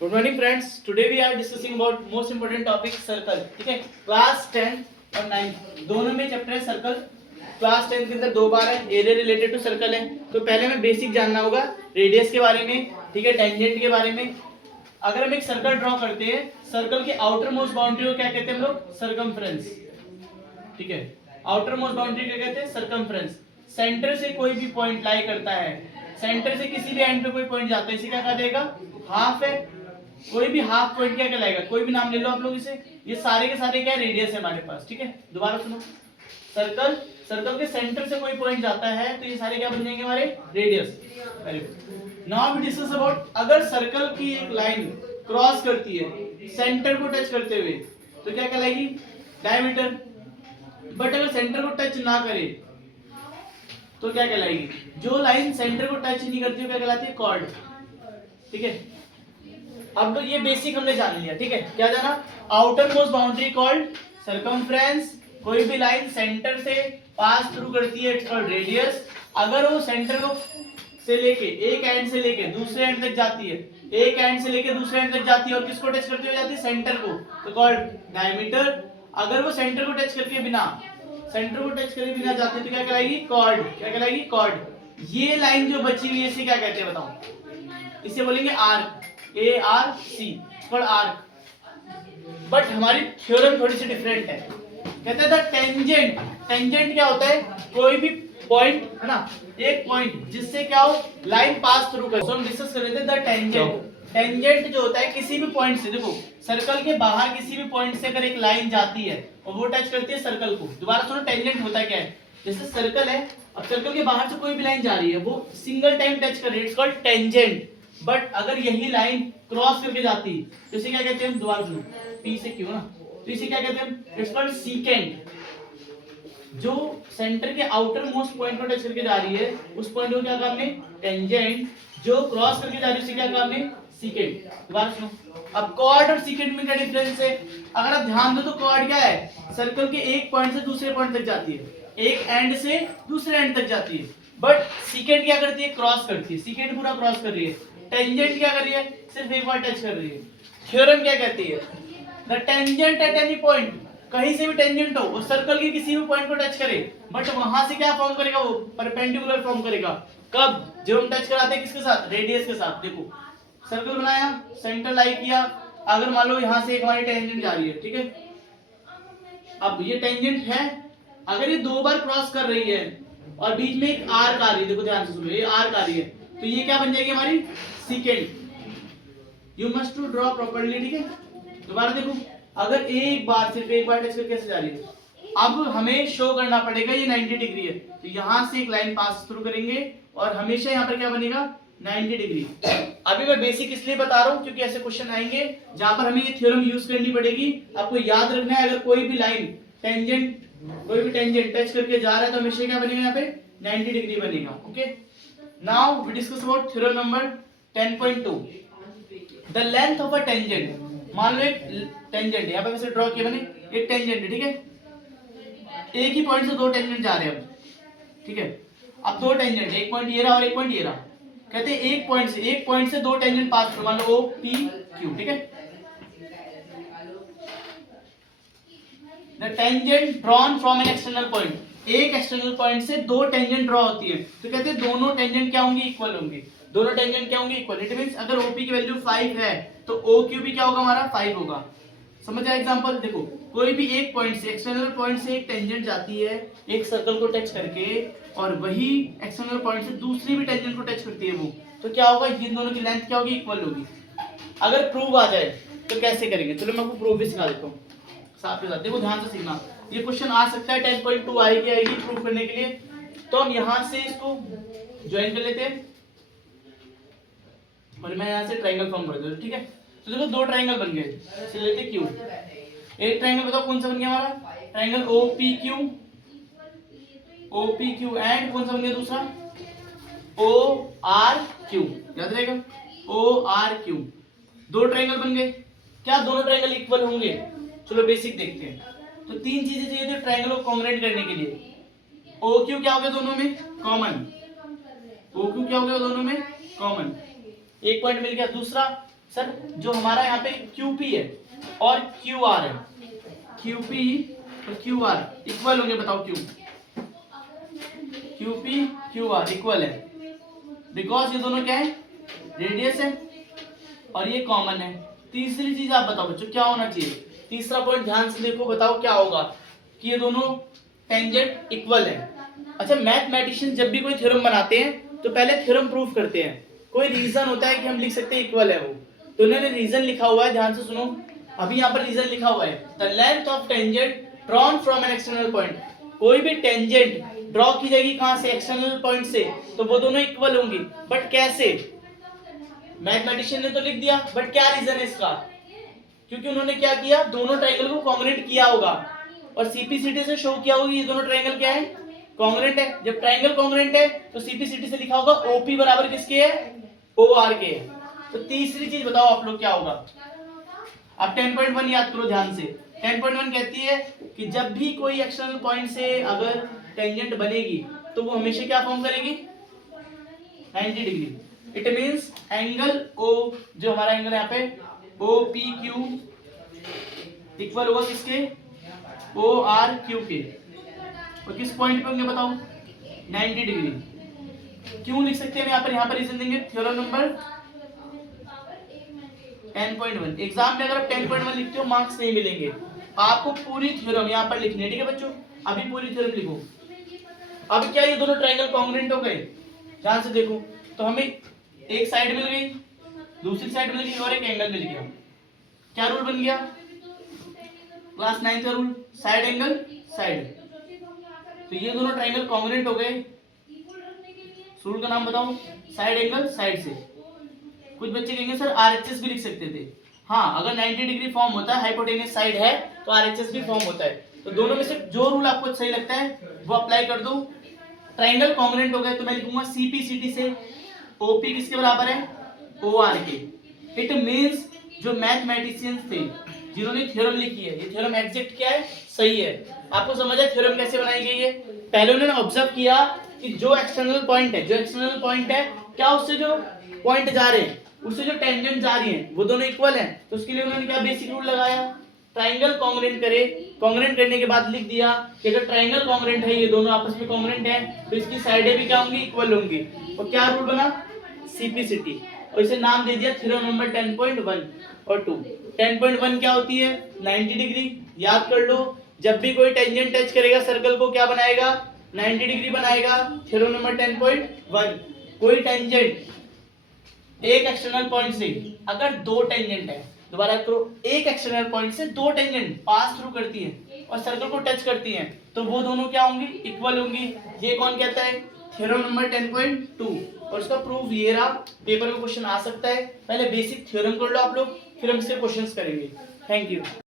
Good morning friends, today we are discussing about most important topic circle. ठीक है, class 10 और 9 दोनों में चैप्टर है सर्कल। क्लास 10 के अंदर दो बार है, एरिया रिलेटेड टू सर्कल है। तो पहले हमें बेसिक जानना होगा रेडियस के बारे में, ठीक है, टेंजेंट के बारे में। अगर हम एक सर्कल ड्रॉ करते हैं, सर्कल के आउटर मोस्ट बाउंड्री को क्या कहते हैं हम लोग? सर्कमफ्रेंस। ठीक है, आउटर मोस्ट बाउंड्री क्या कहते हैं? सर्कमफ्रेंस। सेंटर से कोई भी पॉइंट लाई करता है, सेंटर से किसी भी एंड पे कोई पॉइंट जाता है, इसे क्या कहा जाएगा? हाफ है। कोई भी हाफ पॉइंट क्या कहलाएगा? कोई भी नाम ले लो आप लोग इसे। ये सारे के सारे क्या रेडियस है हमारे पास। ठीक है, दोबारा सुनो, सर्कल, सर्कल के सेंटर से कोई पॉइंट जाता है तो ये सारे क्या बन जाएंगे? हमारे radius. Very good. Now we discuss about, अगर सर्कल की एक लाइन क्रॉस करती है सेंटर को टच करते हुए तो क्या कहलाएगी? डायमीटर। बट अगर सेंटर को टच ना करे तो क्या कहलाएगी? जो लाइन सेंटर को टच नहीं करती वो क्या कहलाती है? कॉर्ड। ठीक है, अब तो ये बेसिक हमने जान लिया। ठीक है, क्या जाना? Outer most boundary called circumference. कोई भी लाइन सेंटर से पास थ्रू करती है इट्स कॉल्ड रेडियस। अगर वो सेंटर को से लेके एक एंड से लेके दूसरे एंड तक जाती है, एक एंड से लेके दूसरे एंड तक जाती है और किसको टच करते हुए जाती है? सेंटर को, तो कॉल्ड डायमीटर। अगर वो सेंटर को टच करके बिना, सेंटर को टच करे बिना जाती है तो क्या कहलाएगी? कॉर्ड। क्या कहलाएगी? कॉर्ड। ये लाइन जो बची हुई है इसे क्या कहते हैं बताओ? इसे बोलेंगे आर्क। ARC, arc. बट हमारी थ्योरम थोड़ी सी डिफरेंट है। कहते हैं द टेंजेंट। टेंजेंट क्या होता है? कोई भी पॉइंट है ना, एक पॉइंट जिससे क्या हो? लाइन पास थ्रू करे। सो हम डिस्कस कर रहे थे द टेंजेंट। टेंजेंट जो होता है किसी भी पॉइंट से, देखो सर्कल के बाहर किसी भी पॉइंट से अगर एक लाइन जाती है और वो टच करती है सर्कल को, दोबारा सुनो, टेंजेंट होता क्या है? जैसे सर्कल है, अब सर्कल के बाहर से कोई भी लाइन जा रही है, वो सिंगल टाइम टच कर रही है, इट्स कॉल्ड टेंजेंट। बट अगर यही लाइन क्रॉस करके जाती तो इसे क्या कहते हैं? दोबारा सुनो, P से Q ना, तो इसे क्या कहते हैं? It's called secant. जो सेंटर के आउटर मोस्ट पॉइंट को टच करके जा रही है उस पॉइंट को क्या कहा हमने? टेंजेंट। जो क्रॉस करके जा रही है उसे क्या कहा हमने? सीकेंट। दोबारा सुनो, अब कॉर्ड और सीकेंट में क्या डिफरेंस है? अगर आप ध्यान दो तो कॉर्ड क्या है? सर्कल के एक पॉइंट से दूसरे पॉइंट तक जाती है, एक एंड से दूसरे एंड तक जाती है। बट सीकेंट क्या करती है? क्रॉस करती है। सीकेंट पूरा क्रॉस कर रही है। टेंजेंट क्या कर रही है? सिर्फ एक बार टच कर रही है। थ्योरम क्या कहती है? The tangent at any point, कहीं से भी टेंजेंट हो, वो सर्कल के किसी भी पॉइंट को टच करे, बट वहां से क्या फॉर्म करेगा? वो परपेंडिकुलर फॉर्म करेगा। कब? जब हम टच कराते हैं किसके साथ? रेडियस के साथ। देखो सर्कल बनाया, सेंटर लाई किया, अगर मान लो यहां से एक हमारी टेंजेंट जा रही है, ठीक है, अब ये टेंजेंट है, अगर ये दो बार क्रॉस कर रही है और बीच में एक आर्क आ रही है, देखो ध्यान से सुनो, ये आर्क आ रही है, तो ये क्या बन जाएगी? हमारी secant. You must to draw properly. ठीक है, दोबारा देखो, अगर एक बार, सिर्फ एक बार टच करके कैसे जा रही है, अब हमें शो करना पड़ेगा ये 90 डिग्री है, तो यहां से एक लाइन पास थ्रू करेंगे और हमेशा यहाँ पर क्या बनेगा? 90 डिग्री। अभी मैं बेसिक इसलिए बता रहा हूँ क्योंकि ऐसे क्वेश्चन आएंगे जहां पर हमें ये थ्योरम यूज करनी पड़ेगी। आपको याद रखना है, अगर कोई भी लाइन टेंजेंट, कोई भी टेंजेंट टच करके जा रहा है तो हमेशा क्या बनेगा? यहाँ पे 90 डिग्री बनेगा। Okay, now we discuss about theorem number 10.2। The length of a tangent. मान लो एक टेंजेंट यहाँ पे वैसे ड्रॉ किया मैंने, एक टेंजेंट है, ठीक है, एक ही पॉइंट से दो टेंजेंट जा रहे हैं अब, ठीक है, अब दो टेंजेंट, एक पॉइंट ये रहा और एक पॉइंट ये रहा। कहते हैं एक पॉइंट से दो टेंजेंट पास करो, मान लो O P Q, ठीक है। The tangent drawn from an external point, एक एक्सटर्नल पॉइंट से दो टेंजेंट ड्रॉ होती है, तो कहते हैं दोनों टेंजेंट क्या होंगे? इक्वल होंगे। दोनों टेंजेंट क्या होंगे? इक्वल। इट मींस अगर OP की वैल्यू 5 है तो OQ भी क्या होगा? हमारा 5 होगा। समझ आया एग्जांपल? देखो कोई भी एक पॉइंट से, एक्सटर्नल पॉइंट से एक टेंजेंट जाती है एक सर्कल को टच करके, और वही एक्सटर्नल पॉइंट से दूसरी भी टेंजेंट को टच करती है वो, तो क्या होगा? इन दोनों की लेंथ क्या होगी? इक्वल होगी। अगर प्रूव आ जाए तो कैसे करेंगे? चलो मैं आपको प्रूव भी सिखा देता हूँ साथ ही साथ। देखो ध्यान से सीखना, ये क्वेश्चन आ सकता है 10.2 आएगी प्रूव करने के लिए। तो हम यहाँ से इसको ज्वाइन कर लेते हैं और मैं यहाँ से ट्रायंगल फॉर्म कर देता हूँ, ठीक है। तो देखो दो ट्रायंगल बन गए, इसे लेते हैं क्यू। एक ट्रायंगल बताओ कौन सा बन गया हमारा? ट्रायंगल OPQ, OPQ, एंड कौन सा बन गया दूसरा? ORQ, याद रहेगा, ORQ। दो ट्रायंगल बन गए। क्या दोनों ट्रायंगल इक्वल होंगे? चलो बेसिक देखते हैं। तो तीन चीजें चाहिए थी ट्रायंगल को कॉन्ग्रुएंट करने के लिए। OQ क्या हो गया दोनों में? कॉमन। OQ क्या हो गया दोनों में? कॉमन। एक पॉइंट मिल गया। दूसरा सर जो हमारा यहाँ पे QP है और QR है, QP और QR इक्वल होंगे, बताओ क्यों? QP QR इक्वल है बिकॉज ये दोनों क्या है, रेडियस है और ये कॉमन है। तीसरी चीज आप बताओ बच्चों क्या होना चाहिए, तीसरा पॉइंट ध्यान से देखो, बताओ क्या होगा कि ये दोनों टेंजेंट इक्वल है। अच्छा मैथमेटिशियन जब भी कोई थ्योरम बनाते हैं तो पहले थ्योरम प्रूफ करते हैं, कोई रीजन होता है कि हम लिख सकते हैं इक्वल है वो, तो उन्होंने रीजन लिखा हुआ है, ध्यान से सुनो। अभी यहाँ पर रीजन लिखा हुआ है the length of tangent drawn from an external point, कोई भी टेंजेंट ड्रॉ की जाएगी कहां से, एक्सटर्नल पॉइंट से, तो वो दोनों इक्वल होंगी। बट कैसे, मैथमेटिशियन ने तो लिख दिया, बट क्या रीजन है इसका, क्योंकि उन्होंने क्या किया, दोनों ट्रायंगल को कॉन्ग्रुएंट किया होगा और सीपीसीटी से शो किया होगा ये दोनों ट्रायंगल क्या है, कॉन्ग्रुएंट है। जब ट्रायंगल कॉन्ग्रुएंट है तो सीपीसीटी से लिखा होगा ओपी बराबर किसके है, ओआर के है। तो तीसरी चीज बताओ आप लोग क्या होगा, अब 10.1 याद करो ध्यान से। 10.1 कहती है कि जब भी कोई एक्सटर्नल पॉइंट से अगर टेंजेंट बनेगी तो वो हमेशा क्या फॉर्म करेगी, 90 degree. It means angle O, जो हमारा एंगल यहाँ पे OPQ इक्वल होगा किसके, ORQ के, और किस पॉइंट पे होंगे बताओ, 90 डिग्री। क्यों लिख सकते हैं यहाँ पर रीजन देंगे, थ्योरम नंबर 10.1। एग्जाम में अगर आप 10.1 लिखते हो मार्क्स नहीं मिलेंगे, आपको पूरी थ्योरम यहाँ पर लिखनी है, ठीक है बच्चों। अभी पूरी थ्योरम लिखो। अब क्या ये दोनों ट्रायंगल कॉन्ग्रुएंट हो गए, ध्यान से देखो, तो हमें एक साइड मिल गई, दूसरी साइड मिल गई और एक एंगल मिल गया। क्या रूल बन गया, क्लास 9 का रूल, साइड एंगल साइड। तो ये दोनों ट्रायंगल कॉन्ग्रुएंट हो गए, रूल का नाम बताओ, साइड एंगल साइड से। कुछ बच्चे कहेंगे सर RHS भी लिख सकते थे, हाँ अगर 90 डिग्री फॉर्म होता है, हाइपोटेन्यूस साइड है तो RHS भी फॉर्म होता है। तो दोनों में से जो रूल आपको सही लगता है वो अप्लाई कर दो। ट्रायंगल कॉन्ग्रुएंट हो गए तो मैं लिखूंगा CPCT से OP किसके बराबर है, OR के। इट मींस जो मैथमेटिशियंस थे जिन्होंने थ्योरम लिखी है, ये थ्योरम एग्जैक्ट क्या है, सही है। आपको समझ है थ्योरम कैसे बनाई गई है, पहले उन्होंने ऑब्जर्व किया कि जो एक्सटर्नल पॉइंट है क्या उससे जो पॉइंट जा रहे हैं उससे जो टेंजेंट जा रही है वो दोनों इक्वल हैं, तो उसके लिए उन्होंने क्या बेसिक रूल लगाया, ट्रायंगल कॉन्ग्रुएंट करे, कॉन्ग्रुएंट करने के बाद लिख दिया कि अगर ट्रायंगल कॉन्ग्रुएंट है, ये दोनों आपस में कॉन्ग्रुएंट है, तो इसकी साइडें भी क्या होंगी, इक्वल होंगी। और क्या रूल बना, CPCT, और इसे नाम दे दिया थ्योरम नंबर 10.1 और 2। 10.1 क्या होती है, 90 डिग्री, याद कर लो, जब भी कोई टेंजेंट टच करेगा सर्कल को क्या बनाएगा, 90 डिग्री बनाएगा। थ्योरम नंबर 10.1, कोई टेंजेंट एक एक्सटर्नल पॉइंट से अगर दो टेंजेंट है, दोबारा करो, एक एक्सटर्नल पॉइंट से दो टेंजेंट पास थ्रू करती है और सर्कल को टच करती हैं, तो वो दोनों क्या होंगी, इक्वल होंगी। ये कौन कहता है, थ्योरम नंबर 10.2, और उसका प्रूफ ये रहा। पेपर में क्वेश्चन आ सकता है, पहले बेसिक थ्योरम कर लो आप लोग, फिर हम इससे क्वेश्चंस करेंगे। Thank you.